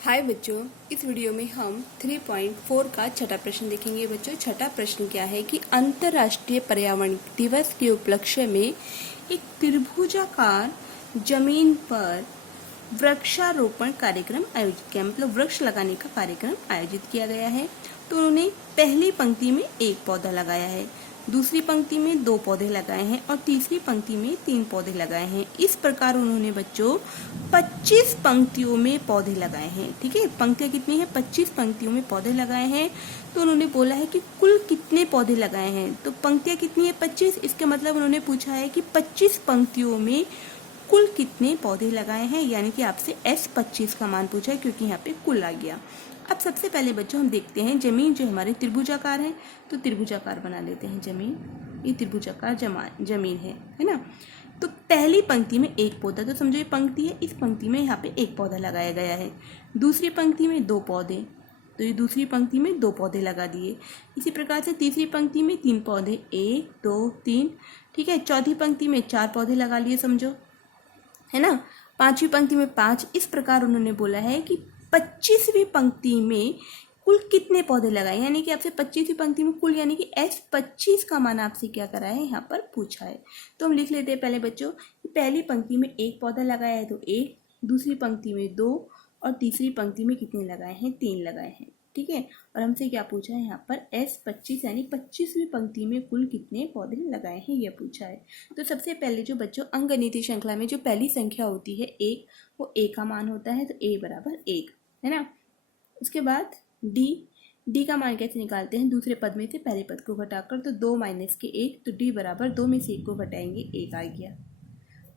हाय बच्चों, इस वीडियो में हम 3.4 का छठा प्रश्न देखेंगे। बच्चों, छठा प्रश्न क्या है कि अंतर्राष्ट्रीय पर्यावरण दिवस के उपलक्ष्य में एक त्रिभुजाकार जमीन पर वृक्षारोपण कार्यक्रम आयोजित किया, मतलब वृक्ष लगाने का कार्यक्रम आयोजित किया गया है। तो उन्होंने पहली पंक्ति में 1 पौधा लगाया है, दूसरी पंक्ति में 2 पौधे लगाए हैं और तीसरी पंक्ति में 3 पौधे लगाए हैं। इस प्रकार उन्होंने बच्चों 25 पंक्तियों में पौधे लगाए हैं। ठीक है, पंक्तियां कितनी है? 25 पंक्तियों में पौधे लगाए हैं। तो उन्होंने बोला है कि कुल कितने पौधे लगाए हैं। तो पंक्तियां कितनी है? 25। इसके मतलब उन्होंने पूछा है कि 25 पंक्तियों में कुल कितने पौधे लगाए हैं, यानी कि आपसे S25 का मान पूछा है, क्योंकि यहाँ पे कुल आ गया। अब सबसे पहले बच्चों हम देखते हैं जमीन जो हमारी त्रिभुजाकार है, तो त्रिभुजाकार बना लेते हैं जमीन। ये त्रिभुजाकार जमीन है ना। तो पहली पंक्ति में 1 पौधा, तो समझो ये पंक्ति है, इस पंक्ति में यहाँ पे 1 पौधा लगाया गया है। दूसरी पंक्ति में 2 पौधे, तो ये दूसरी पंक्ति में 2 पौधे लगा दिए। इसी प्रकार से तीसरी पंक्ति में 3 पौधे, 1 2 3। ठीक है, चौथी पंक्ति में 4 पौधे लगा लिए समझो, है ना। पांचवी पंक्ति में 5। इस प्रकार उन्होंने बोला है कि 25वीं पंक्ति में कुल कितने पौधे लगाए, यानी कि आपसे 25वीं पंक्ति में कुल, यानी कि S25 का मान आपसे क्या करा है, यहाँ पर पूछा है। तो हम लिख लेते हैं पहले बच्चों कि पहली पंक्ति में 1 पौधा लगाया है तो 1, दूसरी पंक्ति में 2 और तीसरी पंक्ति में कितने लगाए हैं? 3 लगाए हैं। ठीक है, और हमसे क्या पूछा है यहाँ पर? S25 यानी 25वीं पंक्ति में कुल कितने पौधे लगाए हैं, यह पूछा है। तो सबसे पहले जो बच्चों अंकगणितीय श्रृंखला में जो पहली संख्या होती है 1, वो A का मान होता है, तो A बराबर 1, है ना। उसके बाद D का मान कैसे निकालते हैं? दूसरे पद में से पहले पद को घटाकर, तो 2 माइनस के 1, तो D बराबर 2 में से 1 को घटाएंगे 1 आ गया।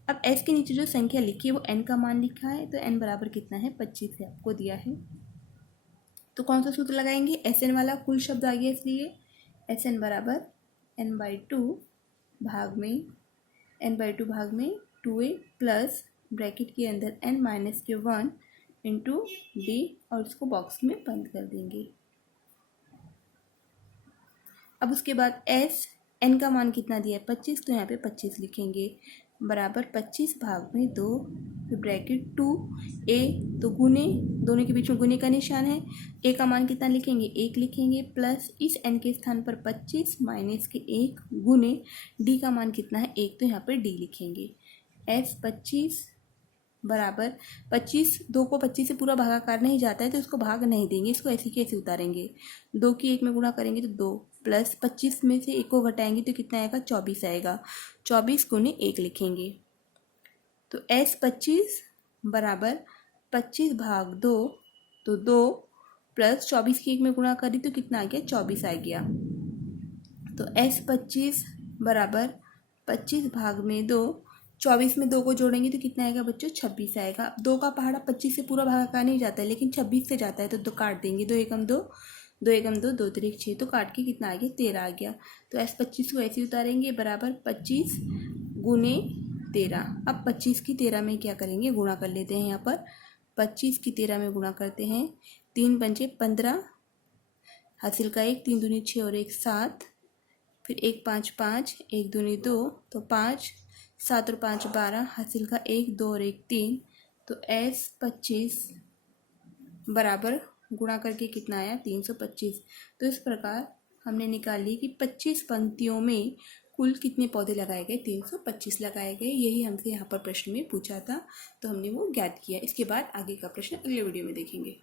अब S के नीचे जो संख्या लिखी है वो N का मान लिखा है, तो N बराबर कितना है? 25 से आपको दिया है। तो कौन सा सूत्र लगाएंगे? SN वाला, कुल शब्द आ गया, इसलिए SN बराबर N/2 भाग में 2A प्लस ब्रैकेट के अंदर N-1 इंटू D, और उसको बॉक्स में बंद कर देंगे। अब उसके बाद N का मान कितना दिया है? 25, तो यहाँ पे 25 लिखेंगे बराबर 25 भाग में 2, फिर ब्रैकेट 2A, तो गुने, दोनों के बीच में गुने का निशान है। A का मान कितना लिखेंगे? 1 लिखेंगे, प्लस इस N के स्थान पर 25 माइनस के 1 गुने D का मान कितना है? 1, तो यहाँ पर D लिखेंगे। S25 बराबर 25, 2 को 25 से पूरा भागाकार नहीं जाता है, तो इसको भाग नहीं देंगे, इसको ऐसे कैसे उतारेंगे? 2 की 1 में गुणा करेंगे तो 2, प्लस 25 में से 1 को घटाएंगे तो कितना आएगा? 24 आएगा। 24 गुने 1 लिखेंगे, तो S25 बराबर 25 भाग 2, तो 2 प्लस 24 की 1 में गुणा करी तो कितना आ गया? 24 आ गया। तो S25 बराबर 25 भाग में 2, 24 में 2 को जोड़ेंगे तो कितना आएगा बच्चों? 26 आएगा। 2 का पहाड़ा 25 से पूरा भागाकार नहीं जाता है, लेकिन 26 से जाता है, तो 2 काट देंगे, 2 एकम 2, 2 एकम 2, 2 तिरिक 6, तो काट के कितना आ गया? 13 आ गया। तो S25 को ऐसे उतारेंगे बराबर 25 गुने 13। अब 25 की 13 में क्या करेंगे? गुणा कर लेते हैं। यहाँ पर 25 की 13 में गुणा करते हैं, 3 पंचे 15, हासिल का 1, 3 दूनी 6 और 1 7, फिर 1 5 5, 1 दूनी 2, तो 5, 7 और 5 12, हासिल का 1 2 और 1 3, तो S25 बराबर गुणा करके कितना आया? 325। तो इस प्रकार हमने निकाल ली कि 25 पंक्तियों में कुल कितने पौधे लगाए गए? 325 लगाए गए। यही हमसे यहाँ पर प्रश्न में पूछा था, तो हमने वो ज्ञात किया। इसके बाद आगे का प्रश्न अगले वीडियो में देखेंगे।